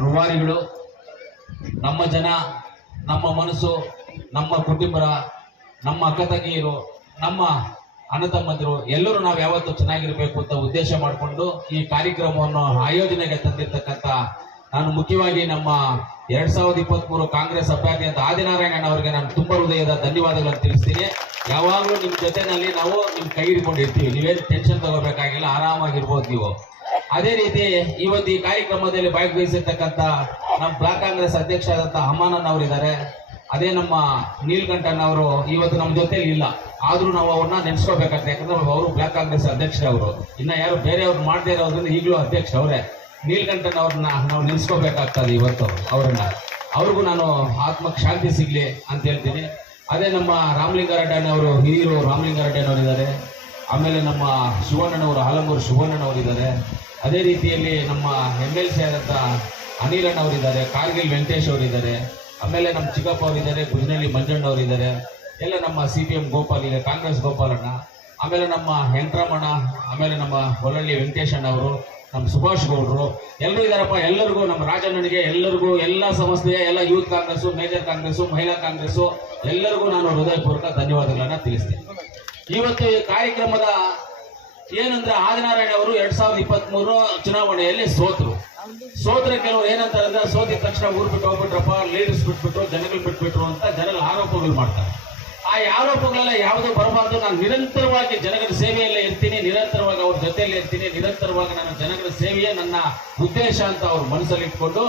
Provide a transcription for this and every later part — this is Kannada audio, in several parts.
ರೂವಾರಿಗಳು ನಮ್ಮ ಜನ, ನಮ್ಮ ಮನಸ್ಸು, ನಮ್ಮ ಕುಟುಂಬರ, ನಮ್ಮ ಅಕ್ಕ ತಂಗಿಯರು ನಮ್ಮ ಅಣ್ಣ ತಮ್ಮಂದಿರು, ಎಲ್ಲರೂ ನಾವು ಯಾವತ್ತೂ ಚೆನ್ನಾಗಿರ್ಬೇಕು ಅಂತ ಉದ್ದೇಶ ಮಾಡಿಕೊಂಡು ಈ ಕಾರ್ಯಕ್ರಮವನ್ನು ಆಯೋಜನೆಗೆ ತಂದಿರ್ತಕ್ಕಂಥ ನಾನು ಮುಖ್ಯವಾಗಿ ನಮ್ಮ ಎರಡ್ ಸಾವಿರದ ಇಪ್ಪತ್ತ್ ಮೂರು ಕಾಂಗ್ರೆಸ್ ಅಭ್ಯರ್ಥಿ ಅಂತ ಆದಿನಾರಾಯಣ ಅವರಿಗೆ ನಾನು ತುಂಬಾ ಹೃದಯದ ಧನ್ಯವಾದಗಳನ್ನು ತಿಳಿಸ್ತೀನಿ. ಯಾವಾಗಲೂ ನಿಮ್ಮ ಜೊತೆನಲ್ಲಿ ನಾವು ನಿಮ್ ಕೈ ಹಿಡ್ಕೊಂಡಿರ್ತೀವಿ ನೀವೇನು ಟೆನ್ಷನ್ ತಗೋಬೇಕಾಗಿಲ್ಲ. ಆರಾಮಾಗಿರ್ಬೋದು ನೀವು. ಅದೇ ರೀತಿ ಇವತ್ತು ಈ ಕಾರ್ಯಕ್ರಮದಲ್ಲಿ ಭಾಗವಹಿಸಿರ್ತಕ್ಕಂಥ ನಮ್ಮ ಬ್ಲಾಕ್ ಕಾಂಗ್ರೆಸ್ ಅಧ್ಯಕ್ಷ ಆದಂಥ ಹಮಾನನ್ ಅವರಿದ್ದಾರೆ ಅದೇ ನಮ್ಮ ನೀಲ್ಕಂಠನ್ ಅವರು ಇವತ್ತು ನಮ್ಮ ಜೊತೆಲಿ ಇಲ್ಲ. ಆದರೂ ನಾವು ಅವ್ರನ್ನ ನೆನೆಸ್ಕೋಬೇಕಾಗ್ತದೆ ಯಾಕಂದ್ರೆ ಅವರು ಬ್ಲಾಕ್ ಕಾಂಗ್ರೆಸ್ ಅಧ್ಯಕ್ಷ ಅವರು. ಇನ್ನ ಯಾರು ಬೇರೆಯವ್ರು ಮಾಡದೇ ಇರೋದ್ರಿಂದ ಈಗಲೂ ಅಧ್ಯಕ್ಷ ಅವರೇ. ನೀಲ್ಕಂಠನ್ ಅವ್ರನ್ನ ನಾವು ನೆನೆಸ್ಕೋಬೇಕಾಗ್ತದೆ ಇವತ್ತು ಅವರನ್ನ. ಅವ್ರಿಗೂ ನಾನು ಆತ್ಮಕ್ಕೆ ಶಾಂತಿ ಸಿಗ್ಲಿ ಅಂತ ಹೇಳ್ತೀನಿ. ಅದೇ ನಮ್ಮ ರಾಮಲಿಂಗಾರೆಡ್ಡಿ ಅವರು, ಹಿರಿಯರು ರಾಮಲಿಂಗಾರೆಡ್ಡಿ ಇದ್ದಾರೆ ಆಮೇಲೆ ನಮ್ಮ ಶಿವಣ್ಣನವರು ಹಾಲಂಗೂರು ಶಿವಣ್ಣನವರಿದ್ದಾರೆ ಅದೇ ರೀತಿಯಲ್ಲಿ ನಮ್ಮ ಎಂ ಎಲ್ ಸಿ ಆದಂಥ ಅನಿಲಣ್ಣ ಅವರಿದ್ದಾರೆ, ಕಾರ್ಗಿಲ್ ವೆಂಕಟೇಶ್ ಅವರಿದ್ದಾರೆ, ಆಮೇಲೆ ನಮ್ಮ ಚಿಕ್ಕಪ್ಪ ಅವರಿದ್ದಾರೆ ಗುಜನಳ್ಳಿ ಮಂಜಣ್ಣ ಅವರಿದ್ದಾರೆ, ಎಲ್ಲ ನಮ್ಮ ಸಿ ಪಿ ಎಂ ಗೋಪಾಲ್ ಇದೆ ಕಾಂಗ್ರೆಸ್ ಗೋಪಾಲಣ್ಣ ಆಮೇಲೆ ನಮ್ಮ ವೆಂಕಟರಮಣ ಆಮೇಲೆ ನಮ್ಮ ಹೊಲಳ್ಳಿ ವೆಂಕಟೇಶಣ್ಣ ಅವರು, ನಮ್ಮ ಸುಭಾಷ್ ಗೌಡರು, ಎಲ್ಲರೂ ಇದಾರಪ್ಪ ಎಲ್ಲರಿಗೂ, ನಮ್ಮ ರಾಜಣ್ಣನಿಗೆ ಎಲ್ಲರಿಗೂ, ಎಲ್ಲ ಸಂಸ್ಥೆಯ ಎಲ್ಲ ಯೂತ್ ಕಾಂಗ್ರೆಸ್ ಮೇಜರ್ ಕಾಂಗ್ರೆಸ್ ಮಹಿಳಾ ಕಾಂಗ್ರೆಸ್ ಎಲ್ಲರಿಗೂ ನಾನು ಹೃದಯಪೂರ್ವಕ ಧನ್ಯವಾದಗಳನ್ನು ತಿಳಿಸ್ತೇನೆ. ಇವತ್ತು ಈ ಕಾರ್ಯಕ್ರಮದ ಏನಂದ್ರೆ ಆದಿನಾರಾಯಣ ಅವರು ಎರಡ್ ಸಾವಿರದ ಇಪ್ಪತ್ತ್ ಚುನಾವಣೆಯಲ್ಲಿ ಸೋತರು. ಸೋತ್ರ ಕೆಲವರು ಏನಂತಾರೆ ಅಂದ್ರೆ ಸೋತಿದ ತಕ್ಷಣ ಊರ್ ಬಿಟ್ಟು ಹೋಗ್ಬಿಟ್ರಪ್ಪ ಲೀಡರ್ಸ್ ಬಿಟ್ಬಿಟ್ರು ಜನಗಳು ಬಿಟ್ಬಿಟ್ರು ಅಂತ ಜನಗಳ ಆರೋಪಗಳು ಮಾಡ್ತಾರೆ. ಆರೋಪಗಳೆಲ್ಲ ಯಾವುದು ಬರಬಾರ್ದು. ನಾನು ನಿರಂತರವಾಗಿ ಜನಗಳ ಸೇವೆಯಲ್ಲೇ ಇರ್ತೀನಿ. ನಿರಂತರವಾಗಿ ಅವ್ರ ಜೊತೆಯಲ್ಲೇ ಇರ್ತೀನಿ. ನಿರಂತರವಾಗಿ ನಾನು ಜನಗಳ ಸೇವೆಯೇ ನನ್ನ ಉದ್ದೇಶ ಅಂತ ಅವ್ರ ಮನಸ್ಸಲ್ಲಿ ಇಟ್ಕೊಂಡು,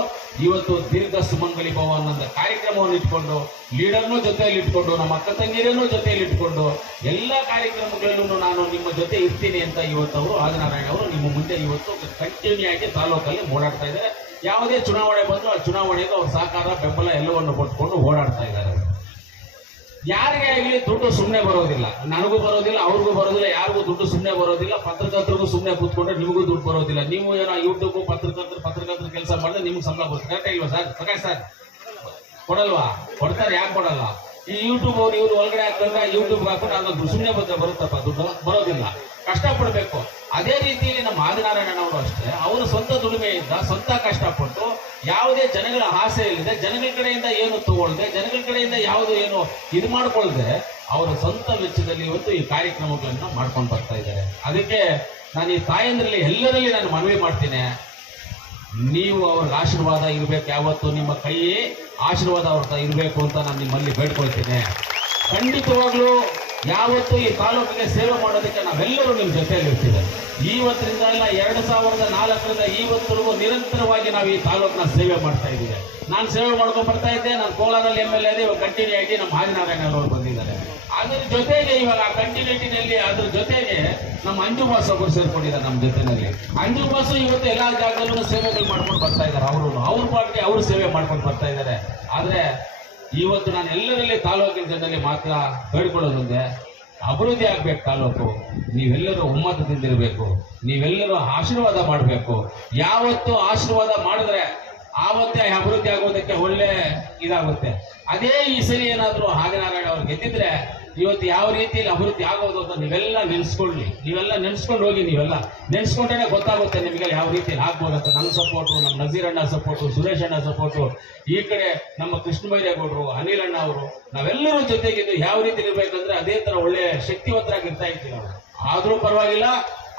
ಇವತ್ತು ದೀರ್ಘ ಸುಮಂಗಲಿ ಭವ ಅನ್ನೋ ಕಾರ್ಯಕ್ರಮವನ್ನು ಇಟ್ಕೊಂಡು, ಲೀಡರ್ನೂ ಜೊತೆಯಲ್ಲಿ ಇಟ್ಕೊಂಡು, ನಮ್ಮ ಅಕ್ಕ ತಂಗಿರನ್ನೂ ಜೊತೆಯಲ್ಲಿ ಇಟ್ಕೊಂಡು, ಎಲ್ಲ ಕಾರ್ಯಕ್ರಮಗಳಲ್ಲೂ ನಾನು ನಿಮ್ಮ ಜೊತೆ ಇರ್ತೀನಿ ಅಂತ ಇವತ್ತು ಅವರು ಆದಿನಾರಾಯಣ ಅವರು ನಿಮ್ಮ ಮುಂದೆ ಇವತ್ತು ಕಂಟಿನ್ಯೂ ಆಗಿ ತಾಲೂಕಲ್ಲಿ ಓಡಾಡ್ತಾ ಇದ್ದಾರೆ. ಯಾವುದೇ ಚುನಾವಣೆ ಬಂದರೂ ಆ ಚುನಾವಣೆಗೆ ಅವ್ರ ಸಹಕಾರ, ಬೆಂಬಲ ಎಲ್ಲವನ್ನು ಕೊಟ್ಕೊಂಡು ಓಡಾಡ್ತಾ ಇದ್ದಾರೆ. ಯಾರಿಗೆ ಆಗಲಿ ದುಡ್ಡು ಸುಮ್ಮನೆ ಬರೋದಿಲ್ಲ. ನನಗೂ ಬರೋದಿಲ್ಲ, ಅವ್ರಿಗೂ ಬರೋದಿಲ್ಲ, ಯಾರಿಗೂ ದುಡ್ಡು ಸುಮ್ಮನೆ ಬರೋದಿಲ್ಲ, ಪತ್ರಕರ್ತರಿಗೂ ಸುಮ್ಮನೆ ಕೂತ್ಕೊಂಡ್ರೆ ನಿಮಗೂ ದುಡ್ಡು ಬರೋದಿಲ್ಲ. ನೀವು ಏನೋ ಯೂಟ್ಯೂಬ್ ಪತ್ರಕರ್ತರು ಪತ್ರಕರ್ತರು ಕೆಲಸ ಮಾಡಿದ್ರೆ ನಿಮ್ಗೆ ಸಂಬಳ ಬರುತ್ತೆ. ಕರೆಕ್ಟ್ ಇಲ್ವಾ ಸರ್? ಪ್ರಕಾಶ್ ಸರ್, ಕೊಡಲ್ವಾ? ಕೊಡ್ತಾರೆ, ಯಾಕೆ ಕೊಡಲ್ಲ? ಈ ಯೂಟ್ಯೂಬ್ ಅವ್ರು ಇವ್ರು ಒಳಗಡೆ ಹಾಕೊಂಡ್ರೆ ಯೂಟ್ಯೂಬ್ ಹಾಕೊಂಡು ಅದೊಂದು ಸುಮ್ಮನೆ ಬಂದ್ರೆ ಬರುತ್ತಪ್ಪ, ದುಡ್ಡು ಬರೋದಿಲ್ಲ. ಕಷ್ಟಪಡಬೇಕು. ಅದೇ ರೀತಿಯಲ್ಲಿ ನಮ್ಮ ಆದಿನಾರಾಯಣ ಅವರು ಅಷ್ಟೇ, ಅವರು ಸ್ವಂತ ದುಡಿಮೆಯಿಂದ ಸ್ವಂತ ಕಷ್ಟಪಟ್ಟು ಯಾವುದೇ ಜನಗಳ ಆಸೆ ಇಲ್ಲದೆ ಜನಗಳ ಕಡೆಯಿಂದ ಏನು ತಗೊಳ್ಳದೆ ಜನಗಳ ಕಡೆಯಿಂದ ಯಾವುದು ಏನು ಇದು ಮಾಡ್ಕೊಳ್ದೆ, ಅವರ ಸ್ವಂತ ವೆಚ್ಚದಲ್ಲಿ ಇವತ್ತು ಈ ಕಾರ್ಯಕ್ರಮಗಳನ್ನ ಮಾಡ್ಕೊಂಡು ಬರ್ತಾ ಇದ್ದಾರೆ. ಅದಕ್ಕೆ ನಾನು ಈ ತಾಯಂದ್ರಲ್ಲಿ ಎಲ್ಲರಲ್ಲಿ ನಾನು ಮನವಿ ಮಾಡ್ತೀನಿ. ನೀವು ಅವ್ರಿಗೆ ಆಶೀರ್ವಾದ ಇರಬೇಕು, ಯಾವತ್ತು ನಿಮ್ಮ ಕೈ ಆಶೀರ್ವಾದ ಅವ್ರ ಇರಬೇಕು ಅಂತ ನಾನು ನಿಮ್ಮಲ್ಲಿ ಬೇಡ್ಕೊಳ್ತೀನಿ. ಖಂಡಿತವಾಗ್ಲೂ ಯಾವತ್ತು ಈ ತಾಲೂಕಿಗೆ ಸೇವೆ ಮಾಡೋದಕ್ಕೆ ನಾವೆಲ್ಲರೂ ನಿಮ್ಮ ಜೊತೆಯಲ್ಲಿ ಇರ್ತೀವಿ. ಇವತ್ತರಿಂದ ಎಲ್ಲ ಎರಡು ಸಾವಿರದ ನಾಲ್ಕರಿಂದ ಇವತ್ತರೆಗೂ ನಿರಂತರವಾಗಿ ನಾವು ಈ ತಾಲೂಕಿನ ಸೇವೆ ಮಾಡ್ತಾ ಇದ್ದೀವಿ. ನಾನು ಸೇವೆ ಮಾಡ್ಕೊಂಡು ಬರ್ತಾ ಇದ್ದೆ, ನಾನು ಕೋಲಾರಲ್ಲಿ ಎಂ ಎಲ್ ಎ ಇವಾಗ ಕಂಟಿನ್ಯೂ ಆಗಿ ನಮ್ಮ ಆದಿನಾರಾಯಣ ಅವರು ಬಂದಿದ್ದಾರೆ. ಅದ್ರ ಜೊತೆಗೆ ಇವಾಗ ಆ ಕಂಟಿನ್ಯೂಟಿನಲ್ಲಿ ಅದ್ರ ಜೊತೆಗೆ ನಮ್ಮ ಅಂಜು ಬಾಸ್ ಒಬ್ಬರು ಸೇರ್ಕೊಂಡಿದ್ದಾರೆ ನಮ್ಮ ಜೊತೆನಲ್ಲಿ. ಅಂಜು ಬಾಸು ಇವತ್ತು ಎಲ್ಲ ಜಾಗದಲ್ಲೂ ಸೇವೆಗಳು ಮಾಡ್ಕೊಂಡು ಬರ್ತಾ ಇದ್ದಾರೆ. ಅವರು, ಅವ್ರ ಪಾಟಿಗೆ ಅವರು ಸೇವೆ ಮಾಡ್ಕೊಂಡು ಬರ್ತಾ ಇದ್ದಾರೆ. ಆದ್ರೆ ಇವತ್ತು ನಾನು ಎಲ್ಲರಲ್ಲಿ ತಾಲೂಕಿನ ಜನರಲ್ಲಿ ಮಾತ್ರ ಬೇಡ್ಕೊಳ್ಳೋದೊಂದೇ ಅಭಿವೃದ್ಧಿ ಆಗ್ಬೇಕು ತಾಲೂಕು. ನೀವೆಲ್ಲರೂ ಒಮ್ಮತದಿಂದಿರಬೇಕು. ನೀವೆಲ್ಲರೂ ಆಶೀರ್ವಾದ ಮಾಡಬೇಕು. ಯಾವತ್ತು ಆಶೀರ್ವಾದ ಮಾಡಿದ್ರೆ ಆವತ್ತೇ ಅಭಿವೃದ್ಧಿ ಆಗೋದಕ್ಕೆ ಒಳ್ಳೆ ಇದಾಗುತ್ತೆ. ಅದೇ ಈ ಸರಿ ಏನಾದರೂ ಹಾಗನಾರಾಯಣ ಅವ್ರು ಗೆದ್ದಿದ್ರೆ ಇವತ್ತು ಯಾವ ರೀತಿಯಲ್ಲಿ ಅಭಿವೃದ್ಧಿ ಆಗೋದು ಅಂತ ನೀವೆಲ್ಲ ನೆನೆಸ್ಕೊಳ್ಳಿ. ನೀವೆಲ್ಲ ನೆನೆಸ್ಕೊಂಡು ಹೋಗಿ ನೀವೆಲ್ಲ. ನೆನೆಸ್ಕೊಂಡ್ರೆ ಗೊತ್ತಾಗುತ್ತೆ ನಿಮಗೆ ಯಾವ ರೀತಿಯಲ್ಲಿ ಆಗ್ಬೋದು ಅಂತ. ನನ್ನ ಸಪೋರ್ಟು ನಮ್ಮ ನಜೀರ್ ಅಣ್ಣ ಸಪೋರ್ಟು ಸುರೇಶ್ ಅಣ್ಣ ಸಪೋರ್ಟು ಈ ಕಡೆ ನಮ್ಮ ಕೃಷ್ಣ ಬೈರೇಗೌಡರು, ಅನಿಲ್ ಅಣ್ಣ ಅವರು, ನಾವೆಲ್ಲರೂ ಜೊತೆಗಿದ್ದು ಯಾವ ರೀತಿ ಇರ್ಬೇಕಂದ್ರೆ ಅದೇ ತರ ಒಳ್ಳೆಯ ಶಕ್ತಿವಂತರಾಗಿರ್ತಾ ಇರ್ತೀವಿ ನಾವು. ಆದರೂ ಪರವಾಗಿಲ್ಲ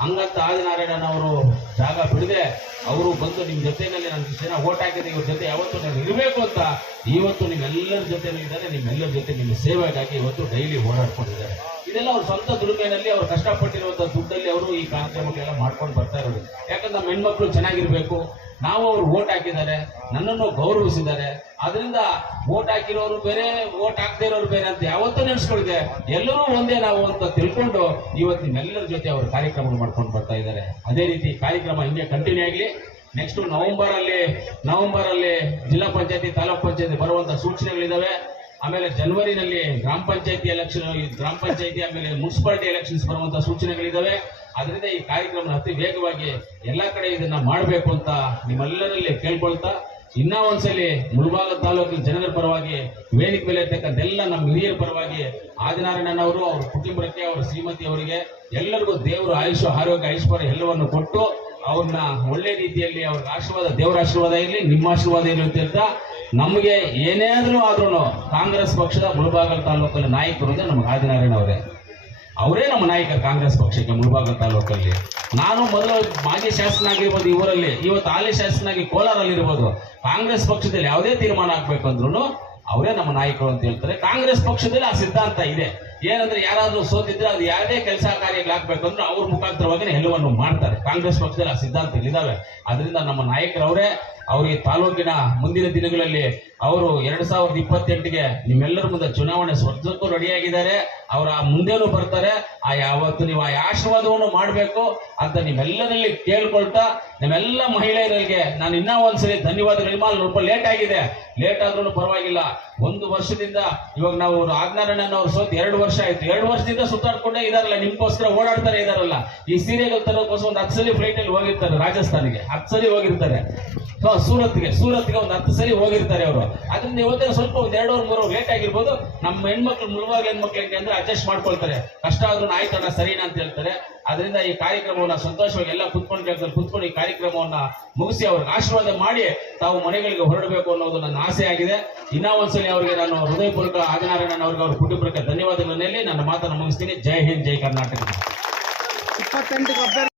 ಹಂಗಂತ ಆದಿನಾರಾಯಣ ಅವರು ಜಾಗ ಬಿಡದೆ ಅವರು ಬಂದು ನಿಮ್ಮ ಜೊತೆಯಲ್ಲಿ ನನ್ನ ಜನ ಓಟ್ ಹಾಕಿದೆ ಇವ್ರ ಜೊತೆ ಯಾವತ್ತೂ ನಾನು ಇರಬೇಕು ಅಂತ ಇವತ್ತು ನಿಮ್ಮೆಲ್ಲರ ಜೊತೆಯಲ್ಲಿದ್ದಾರೆ ಇದ್ದಾರೆ, ನಿಮ್ಮೆಲ್ಲರ ಜೊತೆ ನಿಮ್ಮ ಸೇವೆಗಾಗಿ ಇವತ್ತು ಡೈಲಿ ಓಡಾಡ್ಕೊಂಡಿದ್ದಾರೆ ಇದೆಲ್ಲ ಅವ್ರ ಸ್ವಂತ ದುಡಿಮೆನಲ್ಲಿ ಅವ್ರು ಕಷ್ಟಪಟ್ಟಿರುವಂಥ ದುಡ್ಡಲ್ಲಿ ಅವರು ಈ ಕಾರ್ಯಕ್ರಮಕ್ಕೆಲ್ಲ ಮಾಡ್ಕೊಂಡು ಬರ್ತಾ ಇರೋದು. ಯಾಕಂದ್ರೆ ನಮ್ಮ ಹೆಣ್ಮಕ್ಳು ಚೆನ್ನಾಗಿರ್ಬೇಕು, ನಾವು ಅವ್ರು ಓಟ್ ಹಾಕಿದ್ದಾರೆ ನನ್ನನ್ನು ಗೌರವಿಸಿದ್ದಾರೆ. ಅದರಿಂದ ಓಟ್ ಹಾಕಿರೋರು ಬೇರೆ ಓಟ್ ಹಾಕದೇ ಇರೋರು ಬೇರೆ ಅಂತ ಯಾವತ್ತೂ ನೆನೆಸ್ಕೊಳ್ದೆ. ಎಲ್ಲರೂ ಒಂದೇ ನಾವು ಅಂತ ತಿಳ್ಕೊಂಡು ಇವತ್ತಿನ ನಿಮ್ಮೆಲ್ಲರ ಜೊತೆ ಅವರು ಕಾರ್ಯಕ್ರಮ ಮಾಡ್ಕೊಂಡು ಬರ್ತಾ ಇದ್ದಾರೆ. ಅದೇ ರೀತಿ ಕಾರ್ಯಕ್ರಮ ಹಿಂಗೆ ಕಂಟಿನ್ಯೂ ಆಗಲಿ. ನೆಕ್ಸ್ಟ್ ನವೆಂಬರ್ ಅಲ್ಲಿ ನವೆಂಬರ್ ಅಲ್ಲಿ ಜಿಲ್ಲಾ ಪಂಚಾಯತಿ, ತಾಲೂಕ್ ಪಂಚಾಯತಿ ಬರುವಂತ ಸೂಚನೆಗಳಿದ್ದಾವೆ ಆಮೇಲೆ ಜನವರಿನಲ್ಲಿ ಗ್ರಾಮ ಪಂಚಾಯತಿ ಎಲೆಕ್ಷನ್ ಗ್ರಾಮ ಪಂಚಾಯತಿ ಆಮೇಲೆ ಮುನ್ಸಿಪಾಲಿಟಿ ಎಲೆಕ್ಷನ್ಸ್ ಬರುವಂತ ಸೂಚನೆಗಳಿದ್ದಾವೆ ಅದರಿಂದ ಈ ಕಾರ್ಯಕ್ರಮ ಅತಿ ವೇಗವಾಗಿ ಎಲ್ಲಾ ಕಡೆ ಇದನ್ನ ಮಾಡಬೇಕು ಅಂತ ನಿಮ್ಮೆಲ್ಲರಲ್ಲಿ ಕೇಳ್ಕೊಳ್ತಾ ಇನ್ನ ಒಂದ್ಸಲಿ ಮುಳಬಾಗ ತಾಲೂಕಿನ ಜನರ ಪರವಾಗಿ, ವೇದಿಕೆ ಮೇಲೆ ಇರ್ತಕ್ಕಂಥ ಎಲ್ಲ ನಮ್ಮ ಹಿರಿಯರ ಪರವಾಗಿ ಆದಿನಾರಾಯಣನವರು ಅವ್ರ ಕುಟುಂಬಕ್ಕೆ, ಅವ್ರ ಶ್ರೀಮತಿ ಅವರಿಗೆ ಎಲ್ಲರಿಗೂ ದೇವರು ಆಯುಷ್, ಆರೋಗ್ಯ, ಐಶ್ವರ್ಯ ಎಲ್ಲವನ್ನು ಕೊಟ್ಟು ಅವ್ರನ್ನ ಒಳ್ಳೆ ರೀತಿಯಲ್ಲಿ ಅವ್ರ ಆಶೀರ್ವಾದ, ದೇವರ ಆಶೀರ್ವಾದ ಇರಲಿ, ನಿಮ್ಮ ಆಶೀರ್ವಾದ ಇರಲಿ ಅಂತ ನಮಗೆ ಏನಾದ್ರೂ ಆದ್ರೂ ಕಾಂಗ್ರೆಸ್ ಪಕ್ಷದ ಮುಳಬಾಗಲ್ ತಾಲೂಕಲ್ಲಿ ನಾಯಕರು ಅಂದ್ರೆ ನಮ್ಗೆ ಆದಿನಾರಾಯಣ ಅವರೇ. ಅವರೇ ನಮ್ಮ ನಾಯಕ ಕಾಂಗ್ರೆಸ್ ಪಕ್ಷಕ್ಕೆ ಮುಳಬಾಗಲ್ ತಾಲೂಕಲ್ಲಿ ನಾನು ಮೊದಲು ಮಾಜಿ ಶಾಸನ ಆಗಿರ್ಬೋದು ಈ ಊರಲ್ಲಿ ಇವತ್ತು ಹಾಲಿ ಶಾಸನಾಗಿ ಕೋಲಾರಲ್ಲಿ ಇರ್ಬೋದು ಕಾಂಗ್ರೆಸ್ ಪಕ್ಷದಲ್ಲಿ ಯಾವುದೇ ತೀರ್ಮಾನ ಹಾಕ್ಬೇಕಂದ್ರೂ ಅವರೇ ನಮ್ಮ ನಾಯಕರು ಅಂತ ಹೇಳ್ತಾರೆ. ಕಾಂಗ್ರೆಸ್ ಪಕ್ಷದಲ್ಲಿ ಆ ಸಿದ್ಧಾಂತ ಇದೆ. ಏನಂದ್ರೆ ಯಾರಾದ್ರೂ ಸೋತಿದ್ರೆ ಅದು ಯಾವುದೇ ಕೆಲಸ ಕಾರ್ಯಗಳಾಗಬೇಕಂದ್ರೆ ಅವ್ರ ಮುಖಾಂತರವಾಗಿ ಎಲ್ಲವನ್ನು ಮಾಡ್ತಾರೆ. ಕಾಂಗ್ರೆಸ್ ಪಕ್ಷದಲ್ಲಿ ಆ ಸಿದ್ಧಾಂತಗಳಿದ್ದಾವೆ ಅದರಿಂದ ನಮ್ಮ ನಾಯಕರವರೇ, ಅವರಿಗೆ ತಾಲೂಕಿನ ಮುಂದಿನ ದಿನಗಳಲ್ಲಿ ಅವರು ಎರಡ್ ಸಾವಿರದ ಇಪ್ಪತ್ತೆಂಟಿಗೆ ನಿಮ್ಮೆಲ್ಲರ ಮುಂದೆ ಚುನಾವಣೆ ಸ್ವರ್ಧಕ್ಕೂ ರೆಡಿಯಾಗಿದ್ದಾರೆ. ಅವರು ಆ ಮುಂದೇನು ಬರ್ತಾರೆ. ಆ ಯಾವತ್ತು ನೀವು ಆ ಆಶೀರ್ವಾದವನ್ನು ಮಾಡಬೇಕು ಅಂತ ನಿಮ್ಮೆಲ್ಲರಲ್ಲಿ ಕೇಳ್ಕೊಳ್ತಾ, ನಿಮ್ಮೆಲ್ಲ ಮಹಿಳೆಯರಿಗೆ ನಾನು ಇನ್ನೂ ಒಂದ್ಸರಿ ಧನ್ಯವಾದಗಳು. ನಿರ್ಮಾಲ್ ಸ್ವಲ್ಪ ಲೇಟ್ ಆಗಿದೆ. ಲೇಟ್ ಆದ್ರೂ ಪರವಾಗಿಲ್ಲ. ಒಂದು ವರ್ಷದಿಂದ ಇವಾಗ ನಾವು ಆಜ್ಞಾರಣ್ಣ ಅವ್ರು ಸೋತ್ ಎರಡು ಆಯ್ತು. ಎರಡು ವರ್ಷದಿಂದ ಸುತ್ತಾಡ್ಕೊಂಡೇ ಇದಾರಲ್ಲ, ನಿಮ್ಗೋಸ್ಕರ ಓಡಾಡ್ತಾರೆ ಇದಾರಲ್ಲ. ಈ ಸೀರೆಗಳು ತರೋಕ್ಕೋಸ್ಕರ ಒಂದು ಹತ್ತು ಸಲ ಫ್ಲೈಟ್ ಅಲ್ಲಿ ಹೋಗಿರ್ತಾರೆ, ರಾಜಸ್ಥಾನಿಗೆ. ಹತ್ತು ಸಲ ಹೋಗಿರ್ತಾರೆ. ಸೂರತ್ಗೆ ಸೂರತ್ಗೆ ಒಂದು ಹತ್ತು ಸರಿ ಹೋಗಿರ್ತಾರೆ ಅವರು. ಅದರಿಂದ ಇವತ್ತಿನ ಸ್ವಲ್ಪ ಒಂದ್ ಎರಡು ಮೂರು ಲೇಟ್ ಆಗಿರ್ಬೋದು. ನಮ್ಮ ಹೆಣ್ಮಕ್ಳು ಮುಳುವಾಗ ಹೆಣ್ಮಕ್ಳು ಹೆಂಗೆ ಅಂದ್ರೆ ಅಡ್ಜಸ್ಟ್ ಮಾಡ್ಕೊಳ್ತಾರೆ. ಕಷ್ಟ ಆದ್ರೂ ಆಯ್ತಣ್ಣ ಸರಿನಾ ಅಂತ ಹೇಳ್ತಾರೆ. ಅದರಿಂದ ಈ ಕಾರ್ಯಕ್ರಮವನ್ನ ಸಂತೋಷವಾಗಿ ಎಲ್ಲ ಕುತ್ಕೊಂಡು ಕೇಳ್ತಾರೆ ಕುತ್ಕೊಂಡು ಈ ಕಾರ್ಯಕ್ರಮವನ್ನ ಮುಗಿಸಿ ಅವ್ರಿಗೆ ಆಶೀರ್ವಾದ ಮಾಡಿ ತಾವು ಮನೆಗಳಿಗೆ ಹೊರಡಬೇಕು ಅನ್ನೋದು ನನ್ನ ಆಸೆ ಆಗಿದೆ. ಇನ್ನೂ ಒಂದ್ಸಲಿ ಅವರಿಗೆ ನಾನು ಹೃದಯಪೂರ್ವಕ ಆದಿನಾರಾಯಣನ್ ಅವ್ರಿಗೆ ಅವ್ರ ಕುಟುಂಬಕ್ಕೆ ಧನ್ಯವಾದಗಳನ್ನೆಲ್ಲಿ ನನ್ನ ಮಾತನ್ನು ಮುಗಿಸ್ತೀನಿ. ಜೈ ಹಿಂದ್, ಜೈ ಕರ್ನಾಟಕ.